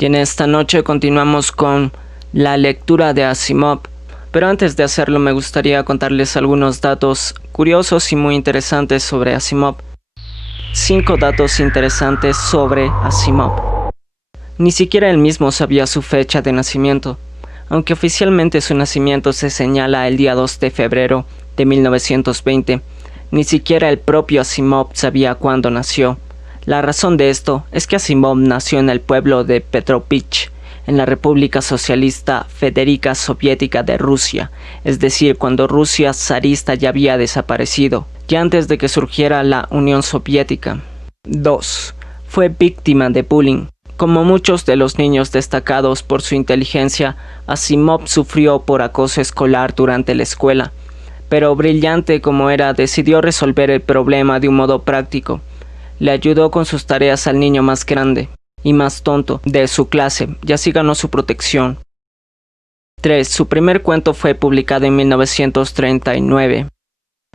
Y en esta noche continuamos con la lectura de Asimov. Pero antes de hacerlo me gustaría contarles algunos datos curiosos y muy interesantes sobre Asimov. 5 datos interesantes sobre Asimov. Ni siquiera él mismo sabía su fecha de nacimiento, aunque oficialmente su nacimiento se señala el día 2 de febrero de 1920. Ni siquiera el propio Asimov sabía cuándo nació. La razón de esto es que Asimov nació en el pueblo de Petrovich, en la República Socialista Federica Soviética de Rusia, es decir, cuando Rusia zarista ya había desaparecido, ya antes de que surgiera la Unión Soviética. 2. Fue víctima de bullying. Como muchos de los niños destacados por su inteligencia, Asimov sufrió por acoso escolar durante la escuela, pero brillante como era, decidió resolver el problema de un modo práctico. Le ayudó con sus tareas al niño más grande y más tonto de su clase, y así ganó su protección. 3. Su primer cuento fue publicado en 1939.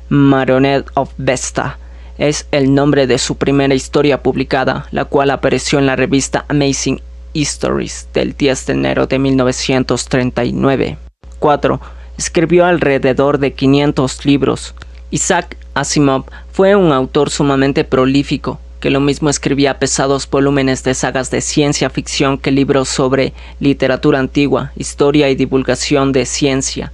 Marionette of Vesta es el nombre de su primera historia publicada, la cual apareció en la revista Amazing Stories del 10 de enero de 1939. 4. Escribió alrededor de 500 libros. Isaac Asimov fue un autor sumamente prolífico, que lo mismo escribía pesados volúmenes de sagas de ciencia ficción que libros sobre literatura antigua, historia y divulgación de ciencia.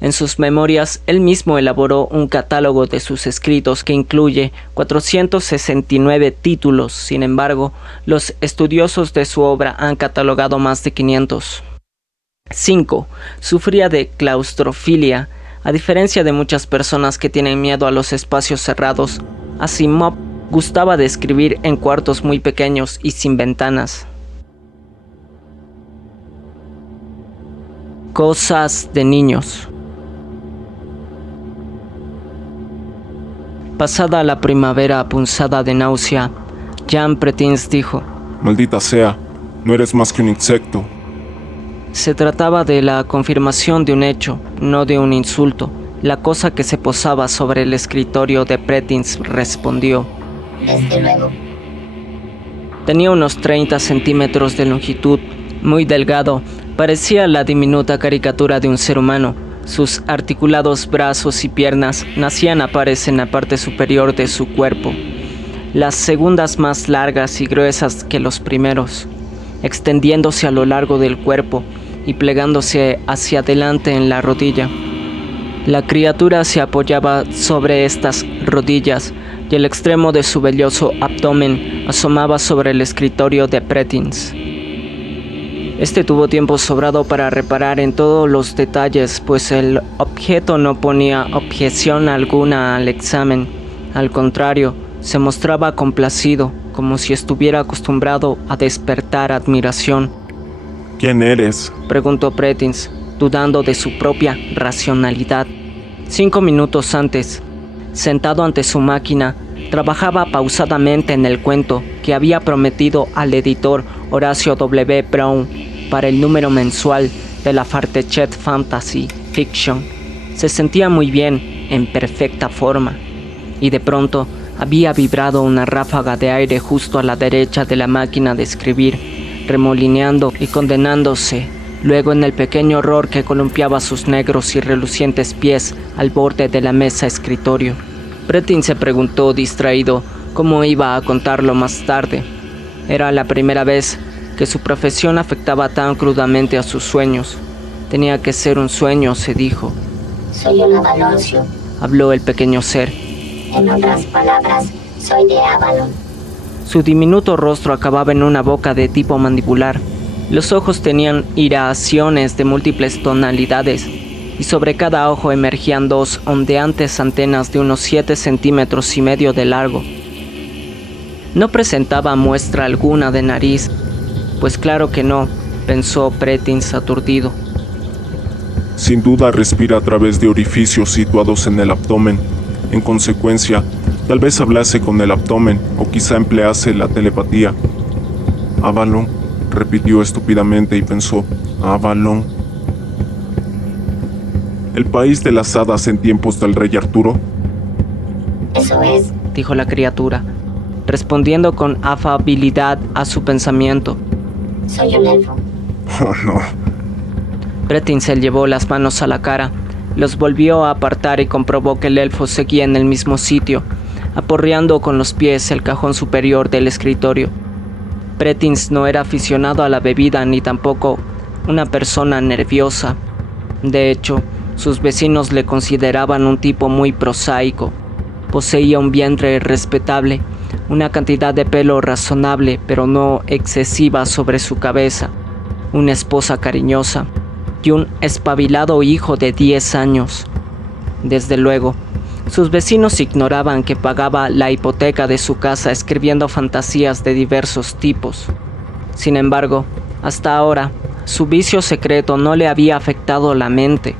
En sus memorias, él mismo elaboró un catálogo de sus escritos que incluye 469 títulos. Sin embargo, los estudiosos de su obra han catalogado más de 500. 5. Sufría de claustrofilia. A diferencia de muchas personas que tienen miedo a los espacios cerrados, Asimov gustaba de escribir en cuartos muy pequeños y sin ventanas. Cosas de niños. Pasada la primavera punzada de náusea, Jan Pretins dijo: «Maldita sea, no eres más que un insecto». Se trataba de la confirmación de un hecho, no de un insulto. La cosa que se posaba sobre el escritorio de Pretins respondió: «Desde luego». Tenía unos 30 centímetros de longitud, muy delgado, parecía la diminuta caricatura de un ser humano. Sus articulados brazos y piernas nacían a pares en la parte superior de su cuerpo, las segundas más largas y gruesas que los primeros, extendiéndose a lo largo del cuerpo y plegándose hacia adelante en la rodilla. La criatura se apoyaba sobre estas rodillas y el extremo de su velloso abdomen asomaba sobre el escritorio de Pretins. Este tuvo tiempo sobrado para reparar en todos los detalles, pues el objeto no ponía objeción alguna al examen. Al contrario, se mostraba complacido, como si estuviera acostumbrado a despertar admiración. «¿Quién eres?», preguntó Pretins, dudando de su propia racionalidad. 5 minutos antes, sentado ante su máquina, trabajaba pausadamente en el cuento que había prometido al editor Horacio W. Brown para el número mensual de la Fartechet Fantasy Fiction. Se sentía muy bien, en perfecta forma, y de pronto había vibrado una ráfaga de aire justo a la derecha de la máquina de escribir, remolineando y condenándose luego en el pequeño horror que columpiaba sus negros y relucientes pies al borde de la mesa escritorio. Pretins se preguntó, distraído, cómo iba a contarlo más tarde. Era la primera vez que su profesión afectaba tan crudamente a sus sueños. Tenía que ser un sueño, se dijo. «Soy un Avaloncio». Habló el pequeño ser. «En otras palabras, soy de Avalon». Su diminuto rostro acababa en una boca de tipo mandibular. Los ojos tenían iridaciones de múltiples tonalidades, y sobre cada ojo emergían 2 ondeantes antenas de unos 7 centímetros y medio de largo. No presentaba muestra alguna de nariz. Pues claro que no, pensó Pretins aturdido. «Sin duda respira a través de orificios situados en el abdomen. En consecuencia, tal vez hablase con el abdomen o quizá emplease la telepatía». «Avalon», repitió estúpidamente y pensó: «Avalon». «¿El país de las hadas en tiempos del rey Arturo?». «Eso es», dijo la criatura, respondiendo con afabilidad a su pensamiento. Soy un elfo. Oh, no. Pretin se llevó las manos a la cara, los volvió a apartar y comprobó que el elfo seguía en el mismo sitio, aporreando con los pies el cajón superior del escritorio. Pretins no era aficionado a la bebida ni tampoco una persona nerviosa. De hecho, sus vecinos le consideraban un tipo muy prosaico. Poseía un vientre respetable, una cantidad de pelo razonable pero no excesiva sobre su cabeza, una esposa cariñosa y un espabilado hijo de 10 años. Desde luego, sus vecinos ignoraban que pagaba la hipoteca de su casa escribiendo fantasías de diversos tipos. Sin embargo, hasta ahora, su vicio secreto no le había afectado la mente.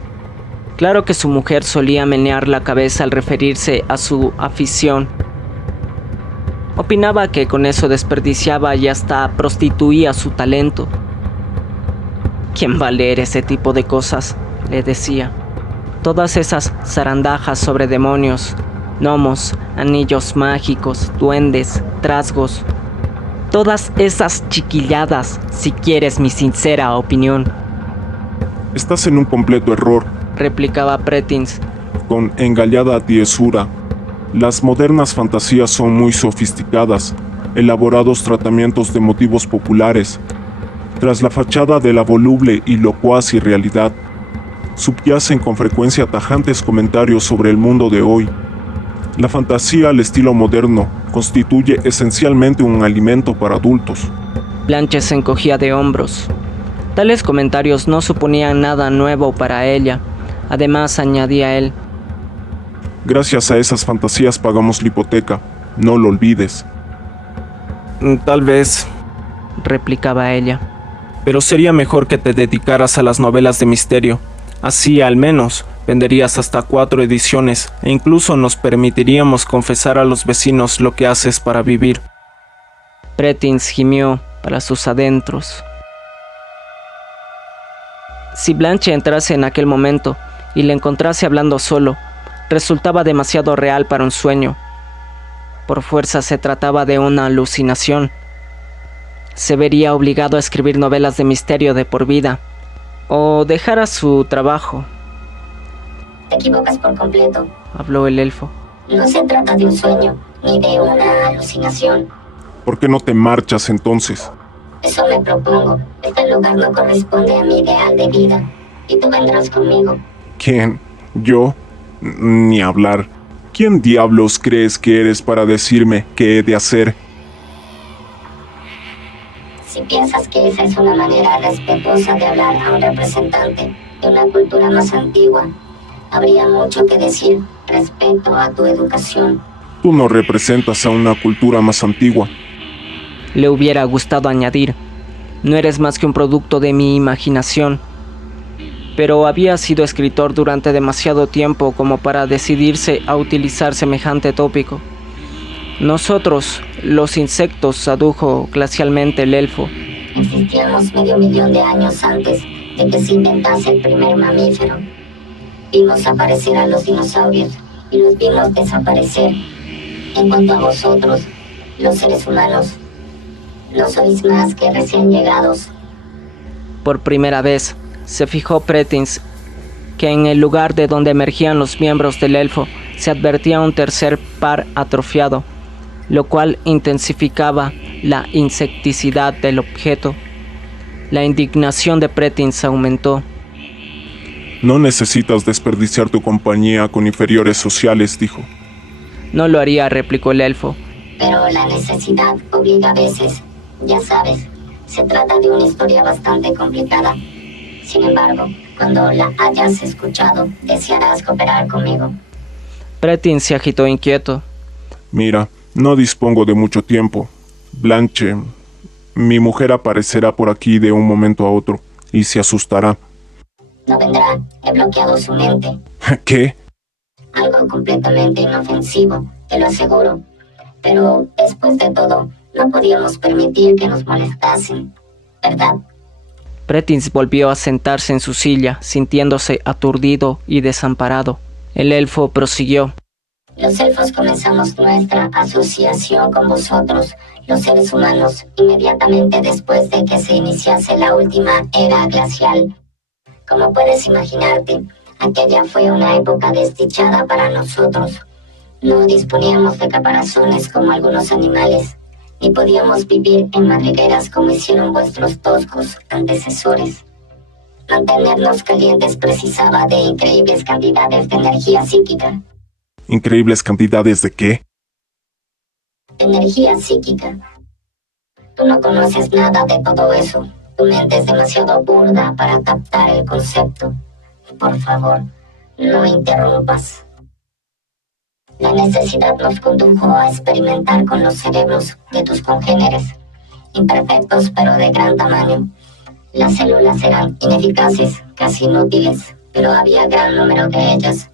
Claro que su mujer solía menear la cabeza al referirse a su afición. Opinaba que con eso desperdiciaba y hasta prostituía su talento. ¿Quién va a leer ese tipo de cosas?, le decía. Todas esas zarandajas sobre demonios, gnomos, anillos mágicos, duendes, trasgos. Todas esas chiquilladas, si quieres mi sincera opinión. Estás en un completo error, replicaba Pretins. con engallada tiesura. Las modernas fantasías son muy sofisticadas, elaborados tratamientos de motivos populares. Tras la fachada de la voluble y locuaz irrealidad, subyacen con frecuencia tajantes comentarios sobre el mundo de hoy. La fantasía al estilo moderno constituye esencialmente un alimento para adultos. Blanche se encogía de hombros. Tales comentarios no suponían nada nuevo para ella. Además, añadía él, Gracias a esas fantasías pagamos la hipoteca, no lo olvides. tal vez, replicaba ella. Pero sería mejor que te dedicaras a las novelas de misterio. Así, al menos, venderías hasta 4 ediciones e incluso nos permitiríamos confesar a los vecinos lo que haces para vivir. Pretins gimió para sus adentros. Si Blanche entrase en aquel momento y le encontrase hablando solo, resultaba demasiado real para un sueño. Por fuerza se trataba de una alucinación. Se vería obligado a escribir novelas de misterio de por vida, o dejara su trabajo. Te equivocas por completo. Habló el elfo. No se trata de un sueño, ni de una alucinación. ¿Por qué no te marchas entonces? Eso me propongo. Este lugar no corresponde a mi ideal de vida. Y tú vendrás conmigo. ¿Quién? ¿Yo? Ni hablar. ¿Quién diablos crees que eres para decirme qué he de hacer? Si piensas que esa es una manera respetuosa de hablar a un representante de una cultura más antigua, habría mucho que decir respecto a tu educación. Tú no representas a una cultura más antigua. Le hubiera gustado añadir, no eres más que un producto de mi imaginación. Pero había sido escritor durante demasiado tiempo como para decidirse a utilizar semejante tópico. Nosotros, los insectos, adujo glacialmente el elfo. Existíamos 500.000 de años antes de que se inventase el primer mamífero. Vimos aparecer a los dinosaurios y los vimos desaparecer. En cuanto a vosotros, los seres humanos, no sois más que recién llegados. Por primera vez, se fijó Pretins que en el lugar de donde emergían los miembros del elfo se advertía un tercer par atrofiado, lo cual intensificaba la insecticidad del objeto. La indignación de Pretins aumentó. No necesitas desperdiciar tu compañía con inferiores sociales, dijo. No lo haría, replicó el elfo. Pero la necesidad obliga a veces, ya sabes, se trata de una historia bastante complicada. Sin embargo, cuando la hayas escuchado, desearás cooperar conmigo. Pretins se agitó inquieto. Mira, no dispongo de mucho tiempo. Blanche, mi mujer aparecerá por aquí de un momento a otro y se asustará. No vendrá, he bloqueado su mente. ¿Qué? Algo completamente inofensivo, te lo aseguro. Pero, después de todo, no podíamos permitir que nos molestasen, ¿verdad? Pretins volvió a sentarse en su silla, sintiéndose aturdido y desamparado. El elfo prosiguió. Los elfos comenzamos nuestra asociación con vosotros, los seres humanos, inmediatamente después de que se iniciase la última era glacial. Como puedes imaginarte, aquella fue una época desdichada para nosotros. No disponíamos de caparazones como algunos animales, ni podíamos vivir en madrigueras como hicieron vuestros toscos antecesores. Mantenernos calientes precisaba de increíbles cantidades de energía psíquica. ¿Increíbles cantidades de qué? Energía psíquica. Tú no conoces nada de todo eso. Tu mente es demasiado burda para captar el concepto. Por favor, no interrumpas. La necesidad nos condujo a experimentar con los cerebros de tus congéneres, imperfectos pero de gran tamaño. Las células eran ineficaces, casi inútiles, pero había gran número de ellas.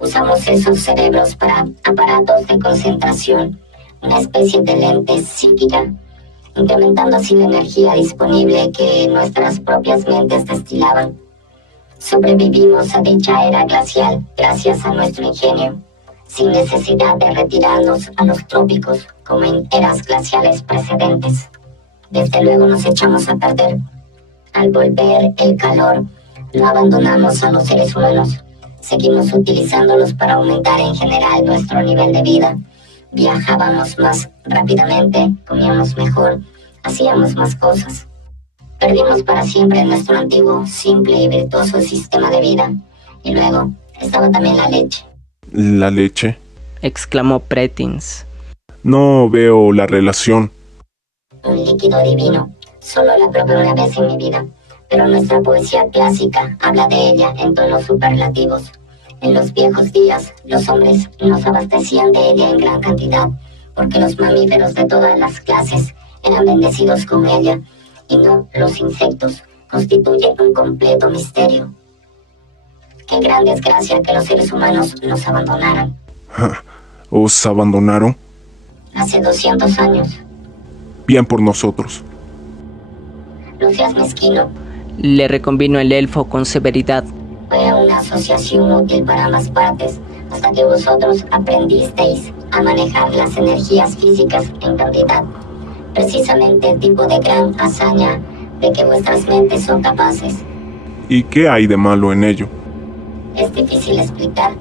Usamos esos cerebros para aparatos de concentración, una especie de lente psíquica, incrementando así la energía disponible que nuestras propias mentes destilaban. Sobrevivimos a dicha era glacial gracias a nuestro ingenio, sin necesidad de retirarnos a los trópicos como en eras glaciales precedentes. Desde luego nos echamos a perder. Al volver el calor, no abandonamos a los seres humanos. Seguimos utilizándolos para aumentar en general nuestro nivel de vida. Viajábamos más rápidamente, comíamos mejor, hacíamos más cosas. Perdimos para siempre nuestro antiguo, simple y virtuoso sistema de vida. Y luego estaba también la leche. ¿La leche? Exclamó Pretins. No veo la relación. Un líquido divino. Solo la probé una vez en mi vida, pero nuestra poesía clásica habla de ella en tonos superlativos. En los viejos días, los hombres nos abastecían de ella en gran cantidad, porque los mamíferos de todas las clases eran bendecidos con ella, y no los insectos. Constituye un completo misterio. Qué gran desgracia que los seres humanos nos abandonaran. ¿Os abandonaron? Hace 200 años. Bien por nosotros. No seas mezquino. Le reconvino el elfo con severidad. Fue una asociación útil para ambas partes, hasta que vosotros aprendisteis a manejar las energías físicas en cantidad. Precisamente el tipo de gran hazaña de que vuestras mentes son capaces. ¿Y qué hay de malo en ello? Es difícil explicar.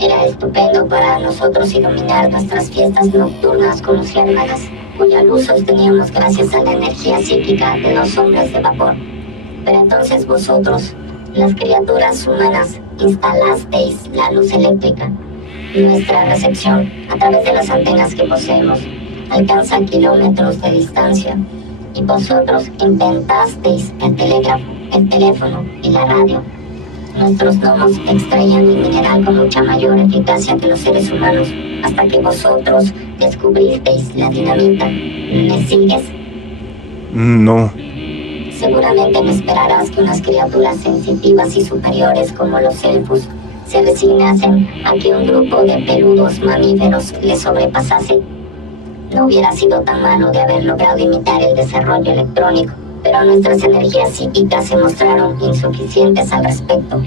Era estupendo para nosotros iluminar nuestras fiestas nocturnas con luciérnagas, cuya luz sosteníamos gracias a la energía psíquica de los hombres de vapor. Pero entonces vosotros, las criaturas humanas, instalasteis la luz eléctrica. Nuestra recepción, a través de las antenas que poseemos, alcanza kilómetros de distancia, y vosotros inventasteis el telégrafo, el teléfono y la radio. Nuestros gnomos extraían el mineral con mucha mayor eficacia que los seres humanos, hasta que vosotros descubristeis la dinamita. ¿Me sigues? No. Seguramente me esperarás que unas criaturas sensitivas y superiores como los elfos se resignasen a que un grupo de peludos mamíferos les sobrepasase. No hubiera sido tan malo de haber logrado imitar el desarrollo electrónico, pero nuestras energías psíquicas se mostraron insuficientes al respecto.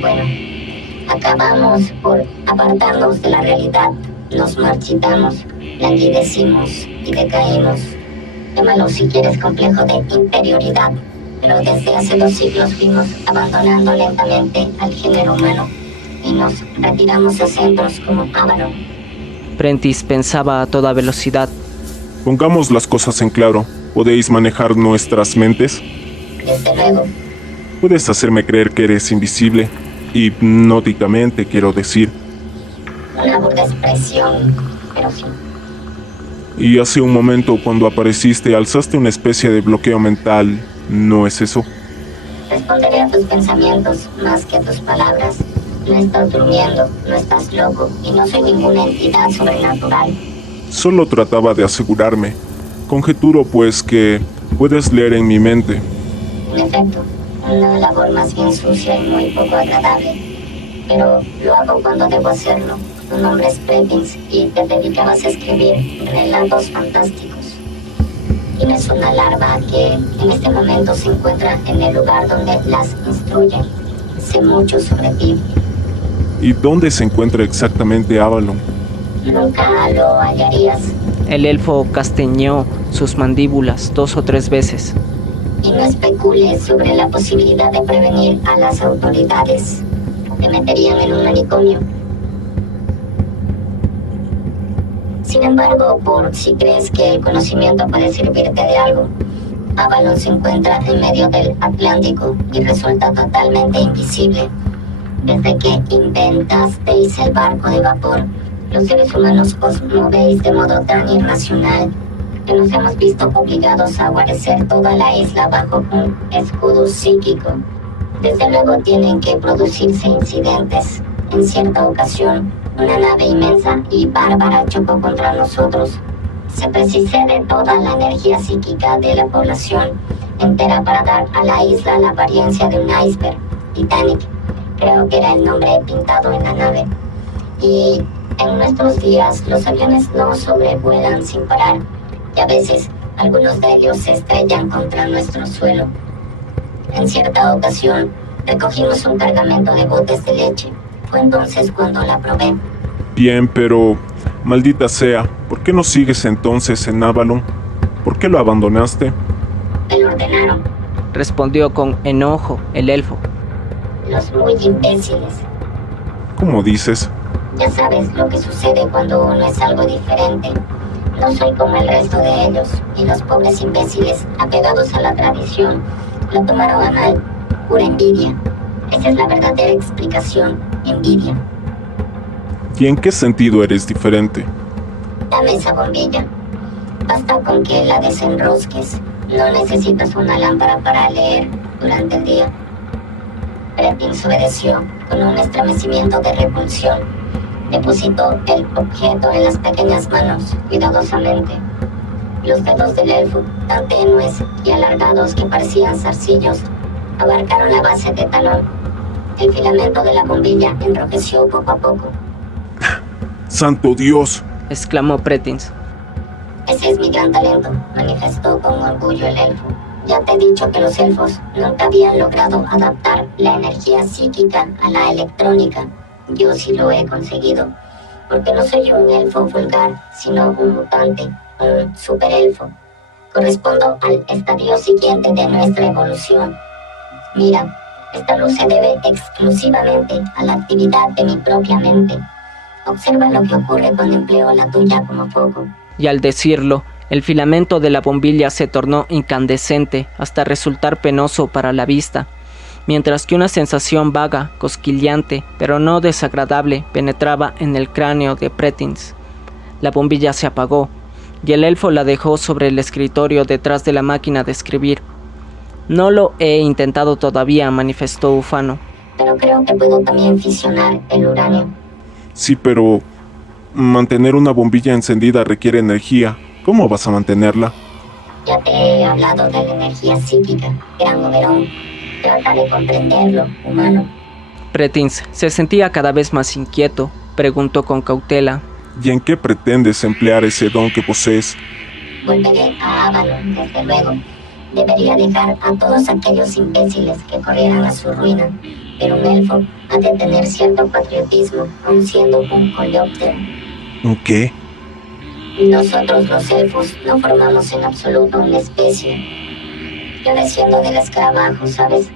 Bueno, acabamos por apartarnos de la realidad, nos marchitamos, languidecimos y decaímos. Llámalo si quieres complejo de inferioridad, pero desde hace 2 siglos fuimos abandonando lentamente al género humano y nos retiramos a centros como Avalon. Prentice pensaba a toda velocidad. Pongamos las cosas en claro. ¿Podéis manejar nuestras mentes? Desde luego. Puedes hacerme creer que eres invisible. Hipnóticamente, quiero decir. Una burda expresión, pero sí. Y hace un momento, cuando apareciste, alzaste una especie de bloqueo mental. ¿No es eso? Responderé a tus pensamientos más que a tus palabras. No estás durmiendo, no estás loco y no soy ninguna entidad sobrenatural. Solo trataba de asegurarme. Conjeturo, pues, que puedes leer en mi mente. En efecto, una labor más bien sucia y muy poco agradable. Pero lo hago cuando debo hacerlo. Tu nombre es Pretins y te dedicabas a escribir relatos fantásticos. Tienes una larva que en este momento se encuentra en el lugar donde las instruyen. Sé mucho sobre ti. ¿Y dónde se encuentra exactamente Avalon? Nunca lo hallarías. El elfo castañeó sus mandíbulas 2 o 3 veces. Y no especules sobre la posibilidad de prevenir a las autoridades. Te meterían en un manicomio. Sin embargo, por si crees que el conocimiento puede servirte de algo, Avalon se encuentra en medio del Atlántico y resulta totalmente invisible. Desde que inventasteis el barco de vapor, los seres humanos os movéis de modo tan irracional que nos hemos visto obligados a guarecer toda la isla bajo un escudo psíquico. Desde luego tienen que producirse incidentes. En cierta ocasión, una nave inmensa y bárbara chocó contra nosotros. Se precise de toda la energía psíquica de la población entera para dar a la isla la apariencia de un iceberg. Titanic, creo que era el nombre pintado en la nave. Y en nuestros días los aviones no sobrevuelan sin parar, y a veces algunos de ellos se estrellan contra nuestro suelo. En cierta ocasión recogimos un cargamento de botes de leche. Fue entonces cuando la probé. Bien, pero... maldita sea, ¿por qué no sigues entonces en Avalon? ¿Por qué lo abandonaste? Me lo ordenaron. Respondió con enojo el elfo. Los muy imbéciles. ¿Cómo dices? Ya sabes lo que sucede cuando uno es algo diferente. No soy como el resto de ellos, y los pobres imbéciles, apegados a la tradición, lo tomaron a mal. Pura envidia. Esa es la verdadera explicación. Envidia. ¿Y en qué sentido eres diferente? Dame esa bombilla. Basta con que la desenrosques. No necesitas una lámpara para leer durante el día. Pretins obedeció con un estremecimiento de repulsión. Depositó el objeto en las pequeñas manos, cuidadosamente. Los dedos del elfo, tan tenues y alargados que parecían zarcillos, abarcaron la base de talón. El filamento de la bombilla enrojeció poco a poco. ¡Santo Dios! Exclamó Pretins. Ese es mi gran talento, manifestó con orgullo el elfo. Ya te he dicho que los elfos nunca habían logrado adaptar la energía psíquica a la electrónica. Yo sí lo he conseguido, porque no soy un elfo vulgar, sino un mutante, un superelfo. Correspondo al estadio siguiente de nuestra evolución. Mira, esta luz se debe exclusivamente a la actividad de mi propia mente. Observa lo que ocurre cuando empleo la tuya como foco. Y al decirlo, el filamento de la bombilla se tornó incandescente hasta resultar penoso para la vista, mientras que una sensación vaga, cosquilleante, pero no desagradable, penetraba en el cráneo de Pretins. La bombilla se apagó, y el elfo la dejó sobre el escritorio detrás de la máquina de escribir. No lo he intentado todavía, manifestó Ufano. Pero creo que puedo también fisionar el uranio. Sí, pero... mantener una bombilla encendida requiere energía. ¿Cómo vas a mantenerla? Ya te he hablado de la energía psíquica, gran Oberón. Trata de comprenderlo, humano. Pretins se sentía cada vez más inquieto. Preguntó con cautela. ¿Y en qué pretendes emplear ese don que posees? Volveré a Avalon, desde luego. Debería dejar a todos aquellos imbéciles que corrieran a su ruina. Pero un elfo ha de tener cierto patriotismo, aun siendo un coleóptero. ¿Un qué? Nosotros los elfos no formamos en absoluto una especie. Yo desciendo del escarabajo, ¿sabes?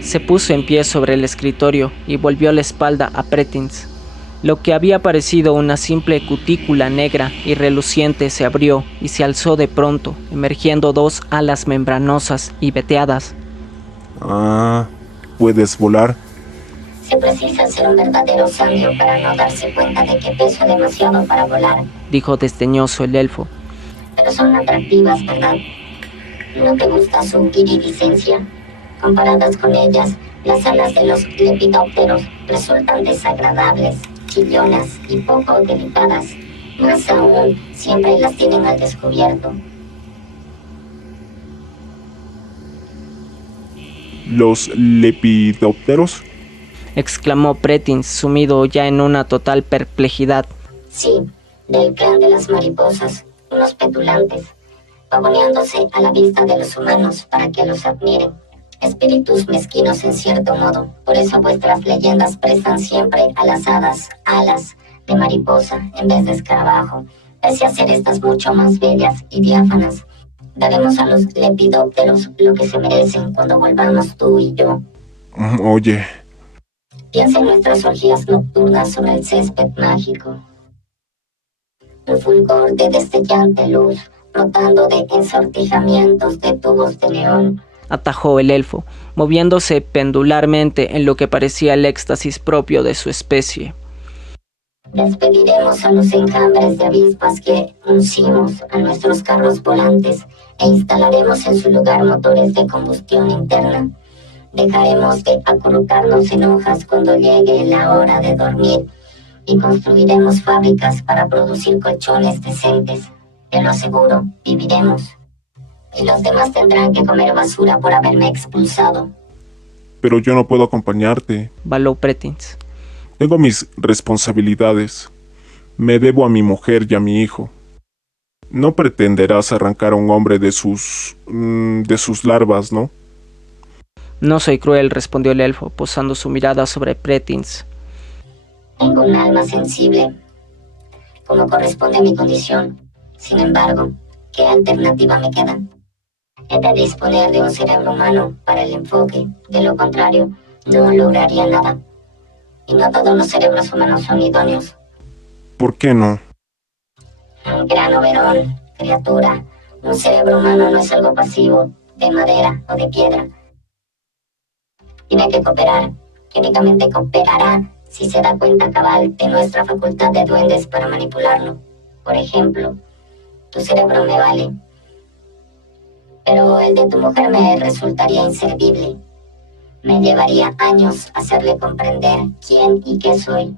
Se puso en pie sobre el escritorio y volvió la espalda a Pretins. Lo que había parecido una simple cutícula negra y reluciente se abrió y se alzó de pronto, emergiendo 2 alas membranosas y veteadas. Ah, ¿puedes volar? Se precisa ser un verdadero sabio para no darse cuenta de que peso demasiado para volar. Dijo desdeñoso el elfo. Pero son atractivas, ¿verdad? ¿No te gusta su iridiscencia? Comparadas con ellas, las alas de los lepidópteros resultan desagradables, chillonas y poco delicadas. Más aún, siempre las tienen al descubierto. ¿Los lepidópteros? Exclamó Pretins, sumido ya en una total perplejidad. Sí, del clan de las mariposas, unos petulantes, pavoneándose a la vista de los humanos para que los admiren. Espíritus mezquinos en cierto modo. Por eso vuestras leyendas prestan siempre a las hadas alas de mariposa en vez de escarabajo, pese a ser estas mucho más bellas y diáfanas. Daremos a los lepidópteros lo que se merecen cuando volvamos tú y yo. Oye, Piensa en nuestras orgías nocturnas sobre el césped mágico. Un fulgor de destellante luz, brotando de ensortijamientos de tubos de neón. Atajó el elfo, moviéndose pendularmente en lo que parecía el éxtasis propio de su especie. Despediremos a los enjambres de avispas que uncimos a nuestros carros volantes e instalaremos en su lugar motores de combustión interna. Dejaremos de acurrucarnos en hojas cuando llegue la hora de dormir y construiremos fábricas para producir colchones decentes. Te lo aseguro, viviremos. Y los demás tendrán que comer basura por haberme expulsado. pero yo no puedo acompañarte. Baló Pretins. Tengo mis responsabilidades. Me debo a mi mujer y a mi hijo. No pretenderás arrancar a un hombre de sus larvas, ¿no? No soy cruel, respondió el elfo, posando su mirada sobre Pretins. Tengo un alma sensible, como corresponde a mi condición. Sin embargo, ¿qué alternativa me queda? He de disponer de un cerebro humano para el enfoque. De lo contrario, no lograría nada. Y no todos los cerebros humanos son idóneos. ¿Por qué no? Un gran overón, criatura. Un cerebro humano no es algo pasivo, de madera o de piedra. Tiene que cooperar, que únicamente cooperará si se da cuenta cabal de nuestra facultad de duendes para manipularlo. Por ejemplo, tu cerebro me vale, pero el de tu mujer me resultaría inservible. Me llevaría años hacerle comprender quién y qué soy.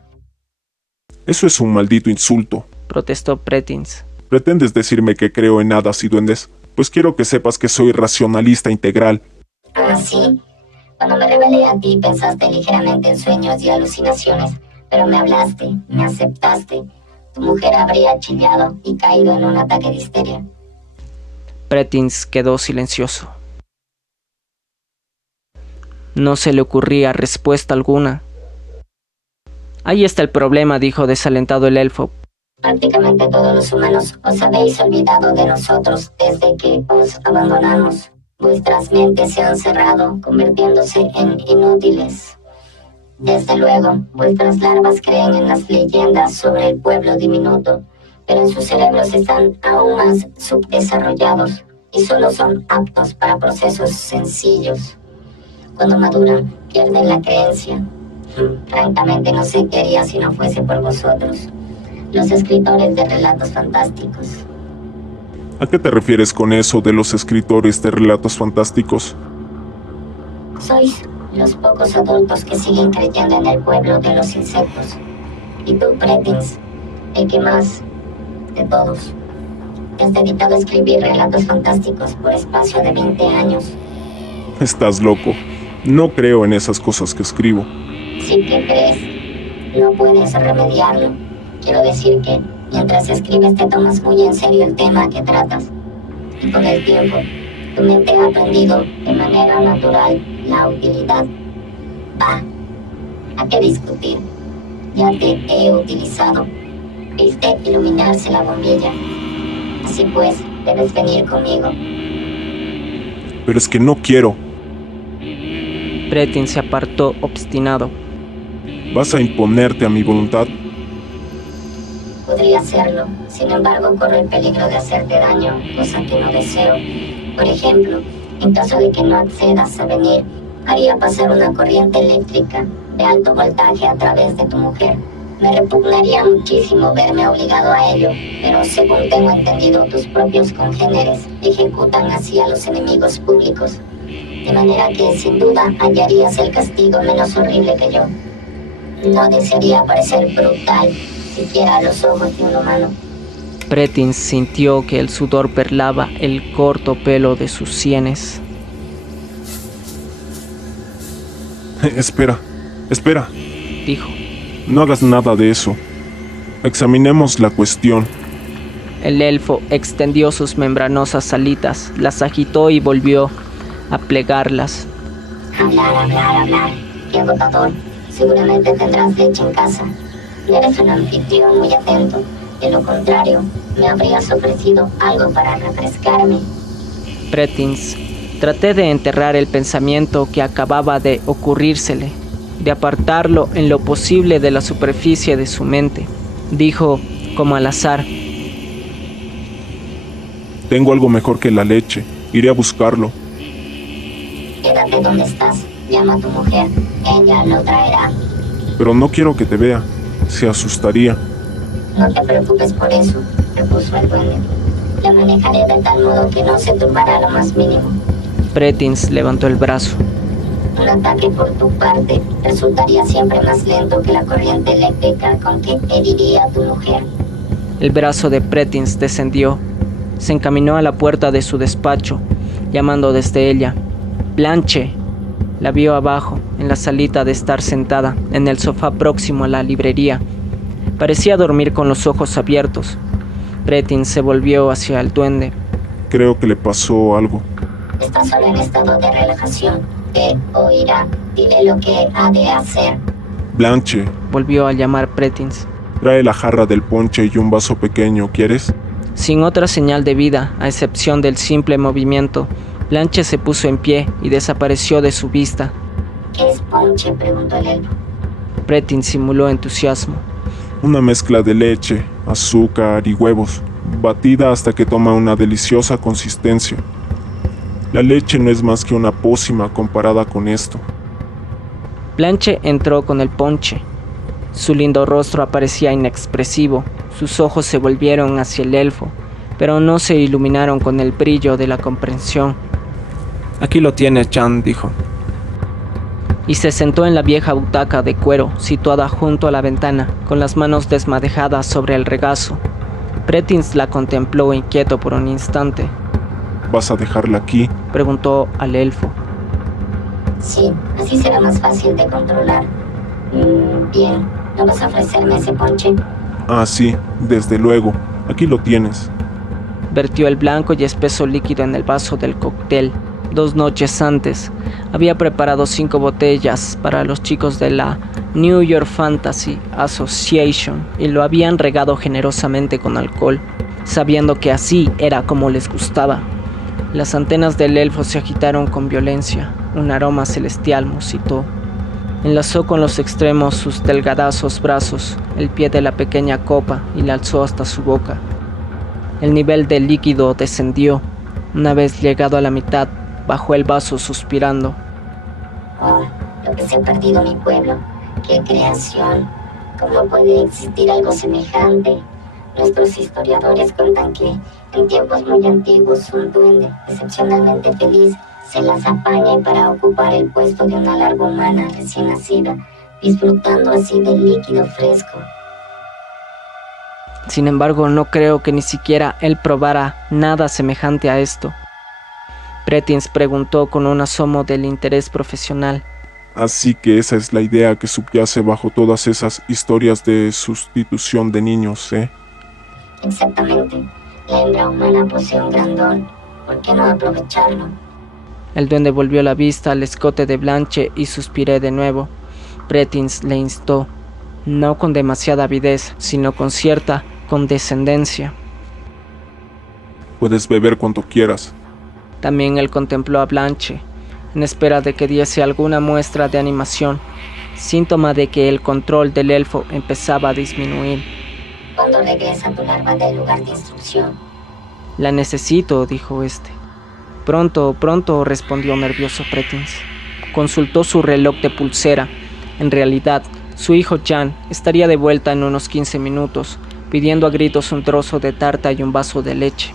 Eso es un maldito insulto. Protestó Pretins. ¿Pretendes decirme que creo en hadas y duendes? Pues quiero que sepas que soy racionalista integral. Ah, sí. Cuando me revelé a ti pensaste ligeramente en sueños y alucinaciones, pero me hablaste, me aceptaste. Tu mujer habría chillado y caído en un ataque de histeria. Pretins quedó silencioso. No se le ocurría respuesta alguna. Ahí está el problema, dijo desalentado el elfo. Prácticamente todos los humanos os habéis olvidado de nosotros desde que os abandonamos. Vuestras mentes se han cerrado, convirtiéndose en inútiles. Desde luego, vuestras larvas creen en las leyendas sobre el pueblo diminuto, pero en sus cerebros están aún más subdesarrollados y solo son aptos para procesos sencillos. Cuando maduran, pierden la creencia. Francamente no sé qué haría si no fuese por vosotros, los escritores de relatos fantásticos. ¿A qué te refieres con eso de los escritores de relatos fantásticos? Sois los pocos adultos que siguen creyendo en el pueblo de los insectos. Y tú, Pretins, el que más de todos. Te has dedicado a escribir relatos fantásticos por espacio de 20 años. Estás loco. No creo en esas cosas que escribo. Sí que crees, no puedes remediarlo. Quiero decir que mientras escribes te tomas muy en serio el tema que tratas. Y con el tiempo, tu mente ha aprendido de manera natural la utilidad. Bah, ¿a qué discutir? Ya te he utilizado. Viste iluminarse la bombilla. Así pues, debes venir conmigo. Pero es que no quiero. Pretins se apartó obstinado. ¿Vas a imponerte a mi voluntad? Podría hacerlo, sin embargo corro el peligro de hacerte daño, cosa que no deseo. Por ejemplo, en caso de que no accedas a venir, haría pasar una corriente eléctrica de alto voltaje a través de tu mujer. Me repugnaría muchísimo verme obligado a ello, pero según tengo entendido, tus propios congéneres ejecutan así a los enemigos públicos. De manera que sin duda hallarías el castigo menos horrible que yo. No desearía parecer brutal, siquiera a los ojos de un humano. Pretins sintió que el sudor perlaba el corto pelo de sus sienes. Espera, Dijo. no hagas nada de eso. Examinemos la cuestión. El elfo extendió sus membranosas alitas, las agitó y volvió a plegarlas. Hablar. Qué agotador. Seguramente tendrás leche en casa. Eres un anfitrión muy atento. De lo contrario, me habrías ofrecido algo para refrescarme. Pretins. Traté de enterrar el pensamiento que acababa de ocurrírsele, de apartarlo en lo posible de la superficie de su mente. Dijo, como al azar: Tengo algo mejor que la leche. Iré a buscarlo. Quédate donde estás. Llama a tu mujer. Ella lo traerá. Pero no quiero que te vea. Se asustaría. No te preocupes por eso, repuso el duende. La manejaré de tal modo que no se turbará lo más mínimo. Pretins levantó el brazo. Un ataque por tu parte resultaría siempre más lento que la corriente eléctrica con que heriría a tu mujer. El brazo de Pretins descendió. Se encaminó a la puerta de su despacho, llamando desde ella: Blanche. La vio abajo, en la salita de estar sentada, en el sofá próximo a la librería. Parecía dormir con los ojos abiertos. Pretins se volvió hacia el duende. Creo que le pasó algo. Está solo en estado de relajación. Te oirá. Dile lo que ha de hacer. Blanche, Volvió a llamar Pretins. trae la jarra del ponche y un vaso pequeño, ¿quieres? Sin otra señal de vida, a excepción del simple movimiento, Blanche se puso en pie y desapareció de su vista. ¿Qué es ponche?, preguntó el elfo. Pretins simuló entusiasmo. Una mezcla de leche, azúcar y huevos, batida hasta que toma una deliciosa consistencia. La leche no es más que una pócima comparada con esto. Blanche entró con el ponche. Su lindo rostro aparecía inexpresivo, sus ojos se volvieron hacia el elfo, pero no se iluminaron con el brillo de la comprensión. Aquí lo tienes, Jan, dijo. Y se sentó en la vieja butaca de cuero situada junto a la ventana, con las manos desmadejadas sobre el regazo. Pretins la contempló inquieto por un instante. ¿Vas a dejarla aquí? Preguntó al elfo. Sí, así será más fácil de controlar. Bien, ¿no vas a ofrecerme ese ponche? Ah, sí, desde luego. Aquí lo tienes. Vertió el blanco y espeso líquido en el vaso del cóctel. 2 noches antes, había preparado 5 botellas para los chicos de la New York Fantasy Association y lo habían regado generosamente con alcohol, sabiendo que así era como les gustaba. Las antenas del elfo se agitaron con violencia. Un aroma celestial musitó. Enlazó con los extremos sus delgadazos brazos, el pie de la pequeña copa y la alzó hasta su boca. El nivel del líquido descendió. Una vez llegado a la mitad, bajó el vaso suspirando. Oh, lo que se ha perdido mi pueblo. ¡Qué creación! ¿Cómo puede existir algo semejante? Nuestros historiadores cuentan que en tiempos muy antiguos un duende, excepcionalmente feliz, se las apaña para ocupar el puesto de una larva humana recién nacida, disfrutando así del líquido fresco. Sin embargo, no creo que ni siquiera él probara nada semejante a esto. Pretins preguntó con un asomo del interés profesional. Así que esa es la idea que subyace bajo todas esas historias de sustitución de niños, ¿eh? Exactamente. La hembra humana posee un gran don. ¿Por qué no aprovecharlo? El duende volvió la vista al escote de Blanche y suspiré de nuevo. Pretins le instó, no con demasiada avidez, sino con cierta condescendencia. Puedes beber cuanto quieras. También él contempló a Blanche, en espera de que diese alguna muestra de animación, síntoma de que el control del elfo empezaba a disminuir. ¿Cuándo regresa tu larva del lugar de instrucción? La necesito, dijo este. Pronto, respondió nervioso Pretins. Consultó su reloj de pulsera. En realidad, su hijo Jan estaría de vuelta en unos 15 minutos, pidiendo a gritos un trozo de tarta y un vaso de leche.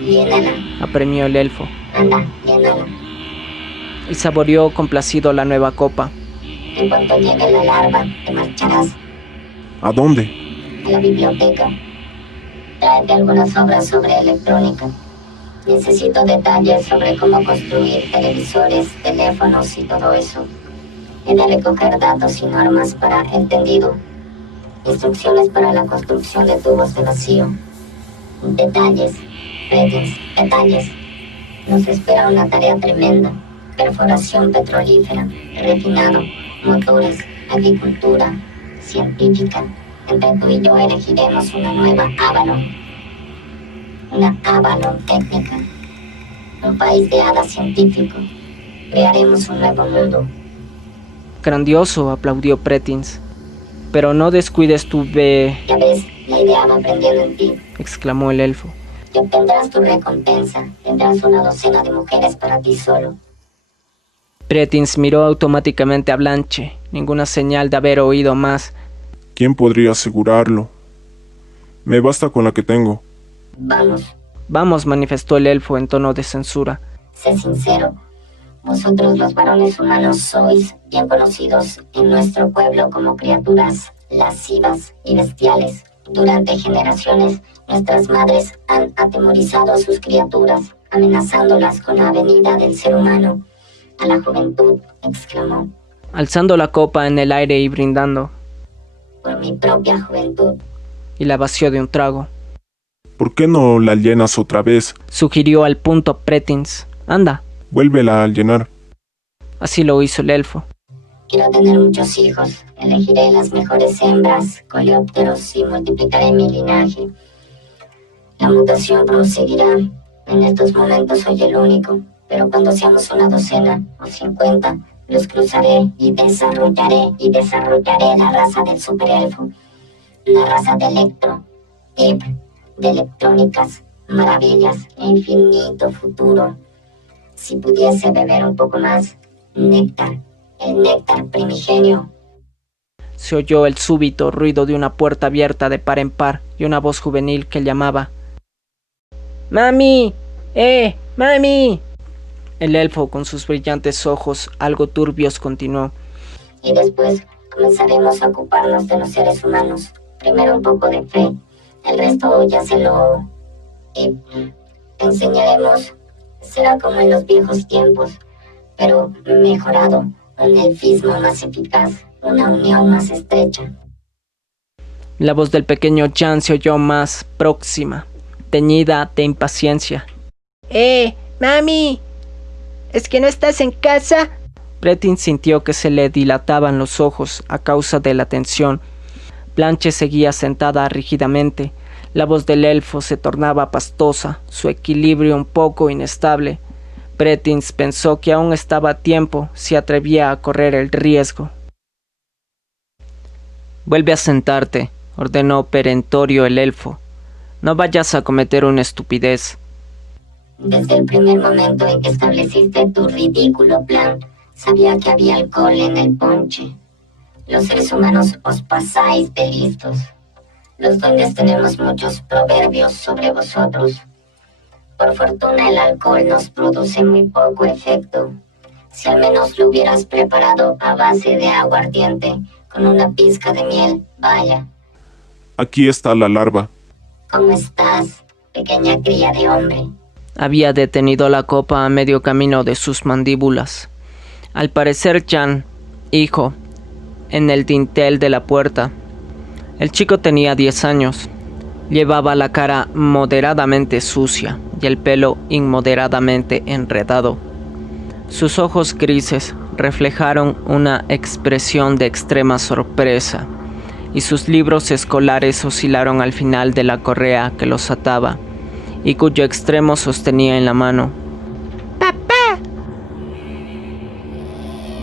Llénala. Apremió el elfo, Anda, llénala. y saboreó complacido la nueva copa. En cuanto llegue la larva, te marcharás ¿A dónde? a la biblioteca. Tráete algunas obras sobre electrónica. Necesito detalles sobre cómo construir televisores, teléfonos y todo eso. He de recoger datos y normas para el tendido. Instrucciones para la construcción de tubos de vacío. Detalles, redes, detalles. Nos espera una tarea tremenda. perforación petrolífera, refinado, motores, agricultura, científica. Entre tú y yo elegiremos una nueva Avalon. Una Avalon técnica. Un país de hadas científico. Crearemos un nuevo mundo. Grandioso, aplaudió Pretins. Pero no descuides tu Ya ves, la idea va aprendiendo en ti. exclamó el elfo. Y obtendrás tu recompensa. Tendrás una docena de mujeres para ti solo. Pretins miró automáticamente a Blanche. Ninguna señal de haber oído más. ¿Quién podría asegurarlo? Me basta con la que tengo. Vamos, Vamos, manifestó el elfo en tono de censura. sé sincero. Vosotros los varones humanos sois bien conocidos en nuestro pueblo como criaturas lascivas y bestiales. Durante generaciones, nuestras madres han atemorizado a sus criaturas, amenazándolas con la venida del ser humano. A la juventud, exclamó, Alzando la copa en el aire y brindando, por mi propia juventud. y la vació de un trago. ¿Por qué no la llenas otra vez? Sugirió al punto Pretins. Anda. Vuélvela a llenar. Así lo hizo el elfo. Quiero tener muchos hijos. Elegiré las mejores hembras, coleópteros y multiplicaré mi linaje. La mutación proseguirá. En estos momentos soy el único, pero cuando seamos una docena o 50, los cruzaré y desarrollaré la raza del superelfo. La raza de Electro, Ip, de electrónicas, maravillas e infinito futuro. Si pudiese beber un poco más, néctar, el néctar primigenio. Se oyó el súbito ruido de una puerta abierta de par en par y una voz juvenil que llamaba. ¡Mami! ¡Mami! El elfo, con sus brillantes ojos algo turbios, continuó. Y después comenzaremos a ocuparnos de los seres humanos. Primero un poco de fe, el resto ya se lo enseñaremos. Será como en los viejos tiempos, pero mejorado, un elfismo más eficaz, una unión más estrecha. La voz del pequeño Jan se oyó más próxima, teñida de impaciencia. Mami, ¿es que no estás en casa? Pretins sintió que se le dilataban los ojos a causa de la tensión. Blanche seguía sentada rígidamente. La voz del elfo se tornaba pastosa, su equilibrio un poco inestable. Pretins pensó que aún estaba a tiempo si atrevía a correr el riesgo. Vuelve a sentarte, ordenó perentorio el elfo. No vayas a cometer una estupidez. Desde el primer momento en que estableciste tu ridículo plan, sabía que había alcohol en el ponche. Los seres humanos os pasáis de listos. Los duendes tenemos muchos proverbios sobre vosotros. Por fortuna el alcohol nos produce muy poco efecto. Si al menos lo hubieras preparado a base de aguardiente, con una pizca de miel, vaya. Aquí está la larva. ¿Cómo estás, pequeña cría de hombre? Había detenido la copa a medio camino de sus mandíbulas. Al parecer Jan, hijo, en el dintel de la puerta. El chico tenía 10 años. Llevaba la cara moderadamente sucia y el pelo inmoderadamente enredado. Sus ojos grises reflejaron una expresión de extrema sorpresa, y sus libros escolares oscilaron al final de la correa que los ataba, y cuyo extremo sostenía en la mano. ¡Papá!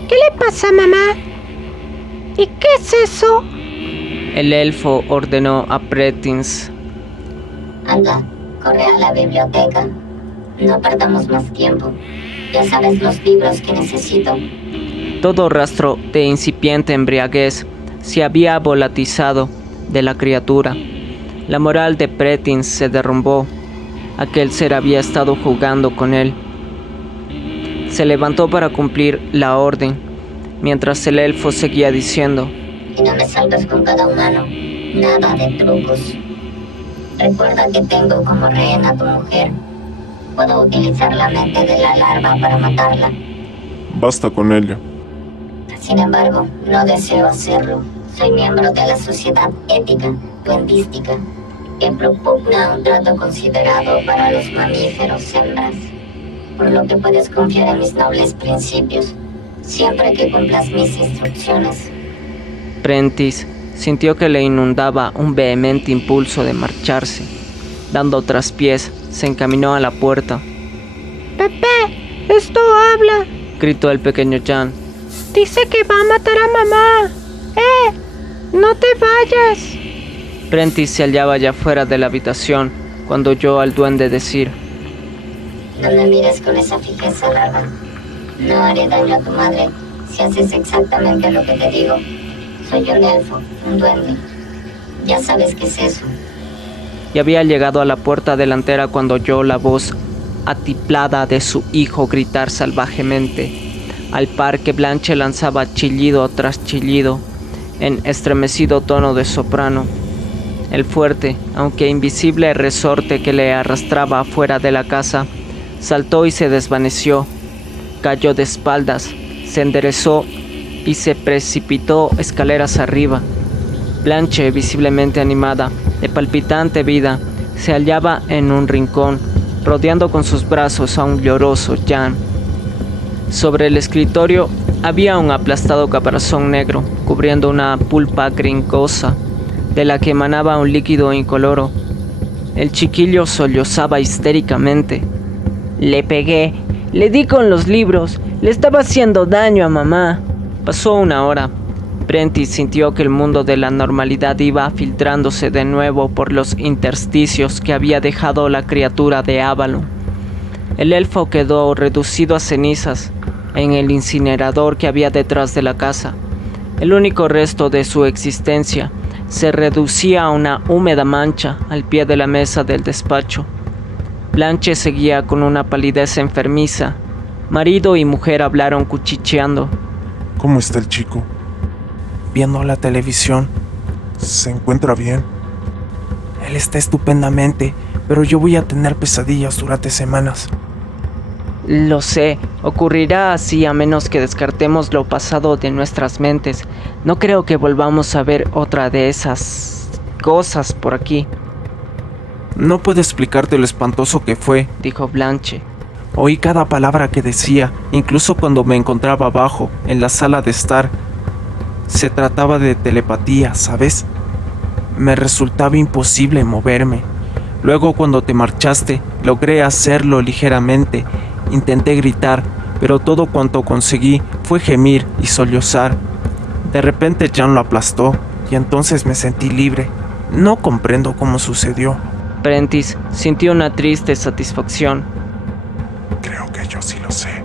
¿Qué le pasa, mamá? ¿Y qué es eso? El elfo ordenó a Pretins. Anda, corre a la biblioteca. No perdamos más tiempo. Ya sabes los libros que necesito. Todo rastro de incipiente embriaguez se había volatizado de la criatura. La moral de Pretins se derrumbó. Aquel ser había estado jugando con él. Se levantó para cumplir la orden, mientras el elfo seguía diciendo: Y no me salves con cada humano. Nada de trucos. Recuerda que tengo como rehén a tu mujer. Puedo utilizar la mente de la larva para matarla. Basta con ello. Sin embargo, no deseo hacerlo. Soy miembro de la Sociedad Ética Duendística, que propugna un trato considerado para los mamíferos hembras. por lo que puedes confiar en mis nobles principios, siempre que cumplas mis instrucciones. Prentiss sintió que le inundaba un vehemente impulso de marcharse. Dando traspiés, se encaminó a la puerta. Pepe, esto habla. Gritó el pequeño Jan. Dice que va a matar a mamá. No te vayas. Prentiss se hallaba ya fuera de la habitación cuando oyó al duende decir: No me mires con esa fijeza, Larva. No haré daño a tu madre si haces exactamente lo que te digo. Soy un elfo, un duende. Ya sabes qué es eso. Y había llegado a la puerta delantera cuando oyó la voz atiplada de su hijo gritar salvajemente, al par que Blanche lanzaba chillido tras chillido, en estremecido tono de soprano. El fuerte, aunque invisible resorte que le arrastraba afuera de la casa, saltó y se desvaneció. Cayó de espaldas, se enderezó y se precipitó escaleras arriba. Blanche, visiblemente animada, de palpitante vida, se hallaba en un rincón, rodeando con sus brazos a un lloroso Jan. Sobre el escritorio había un aplastado caparazón negro, cubriendo una pulpa gringosa, de la que emanaba un líquido incoloro. El chiquillo sollozaba histéricamente. Le pegué, le di con los libros, le estaba haciendo daño a mamá. Pasó una hora. Prentiss sintió que el mundo de la normalidad iba filtrándose de nuevo por los intersticios que había dejado la criatura de Avalon. El elfo quedó reducido a cenizas en el incinerador que había detrás de la casa. El único resto de su existencia se reducía a una húmeda mancha al pie de la mesa del despacho. Blanche seguía con una palidez enfermiza. Marido y mujer hablaron cuchicheando. ¿Cómo está el chico? Viendo la televisión. ¿Se encuentra bien? Él está estupendamente, pero yo voy a tener pesadillas durante semanas. Lo sé, ocurrirá así a menos que descartemos lo pasado de nuestras mentes. No creo que volvamos a ver otra de esas cosas por aquí. No puedo explicarte lo espantoso que fue, dijo Blanche. Oí cada palabra que decía, incluso cuando me encontraba abajo, en la sala de estar. Se trataba de telepatía, ¿sabes? Me resultaba imposible moverme. Luego, cuando te marchaste, logré hacerlo ligeramente. Intenté gritar, pero todo cuanto conseguí fue gemir y sollozar. De repente Jan lo aplastó y entonces me sentí libre. No comprendo cómo sucedió. Prentiss sintió una triste satisfacción. Creo que yo sí lo sé.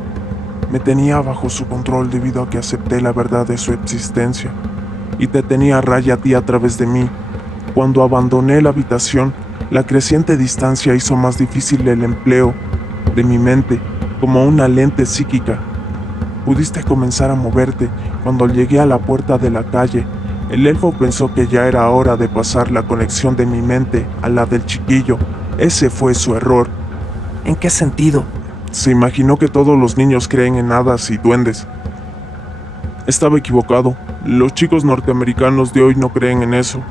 Me tenía bajo su control debido a que acepté la verdad de su existencia y te tenía a raya a ti a través de mí. Cuando abandoné la habitación, la creciente distancia hizo más difícil el empleo de mi mente como una lente psíquica. Pudiste comenzar a moverte cuando llegué a la puerta de la calle. El elfo pensó que ya era hora de pasar la conexión de mi mente a la del chiquillo. Ese fue su error. ¿En qué sentido? Se imaginó que todos los niños creen en hadas y duendes. Estaba equivocado. Los chicos norteamericanos de hoy no creen en eso.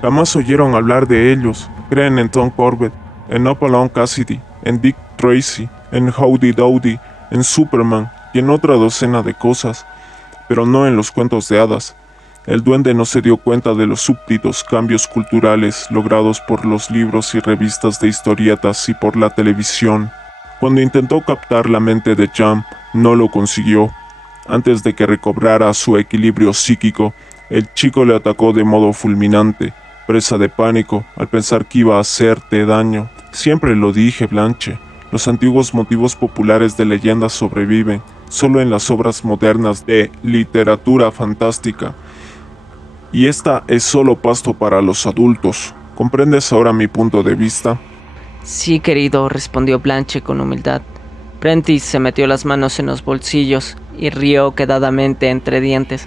Jamás oyeron hablar de ellos. Creen en Tom Corbett, en Hopalong Cassidy, en Dick Tracy, en Howdy Doody, en Superman y en otra docena de cosas, pero no en los cuentos de hadas. El duende no se dio cuenta de los súbditos cambios culturales logrados por los libros y revistas de historietas y por la televisión. Cuando intentó captar la mente de Jan, no lo consiguió. Antes de que recobrara su equilibrio psíquico, el chico le atacó de modo fulminante, presa de pánico al pensar que iba a hacerte daño. Siempre lo dije, Blanche, los antiguos motivos populares de leyendas sobreviven solo en las obras modernas de literatura fantástica. Y esta es solo pasto para los adultos. ¿Comprendes ahora mi punto de vista? Sí, querido, respondió Blanche con humildad. Prentiss se metió las manos en los bolsillos y rió quedadamente entre dientes.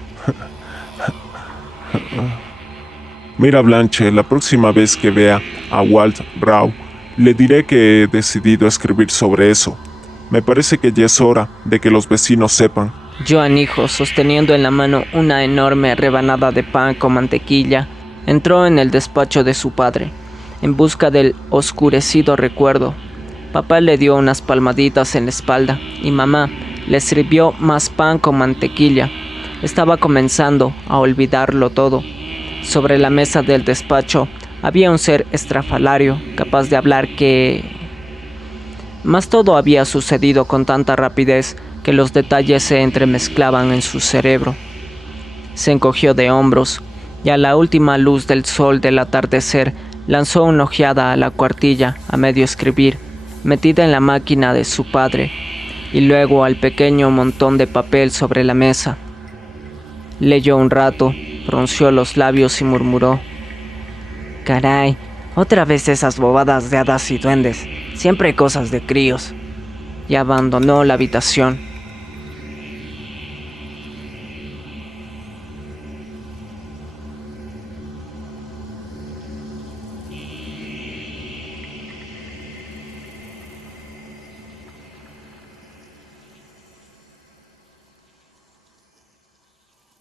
Mira, Blanche, la próxima vez que vea a Walt Rau, le diré que he decidido escribir sobre eso. Me parece que ya es hora de que los vecinos sepan. Joan, hijo, sosteniendo en la mano una enorme rebanada de pan con mantequilla, entró en el despacho de su padre, en busca del oscurecido recuerdo. Papá le dio unas palmaditas en la espalda y mamá le sirvió más pan con mantequilla. Estaba comenzando a olvidarlo todo. Sobre la mesa del despacho había un ser estrafalario, capaz de hablar Mas todo había sucedido con tanta rapidez que los detalles se entremezclaban en su cerebro. Se encogió de hombros y a la última luz del sol del atardecer lanzó una ojeada a la cuartilla a medio escribir, metida en la máquina de su padre, y luego al pequeño montón de papel sobre la mesa. Leyó un rato, frunció los labios y murmuró: «Caray, otra vez esas bobadas de hadas y duendes, siempre cosas de críos», y abandonó la habitación.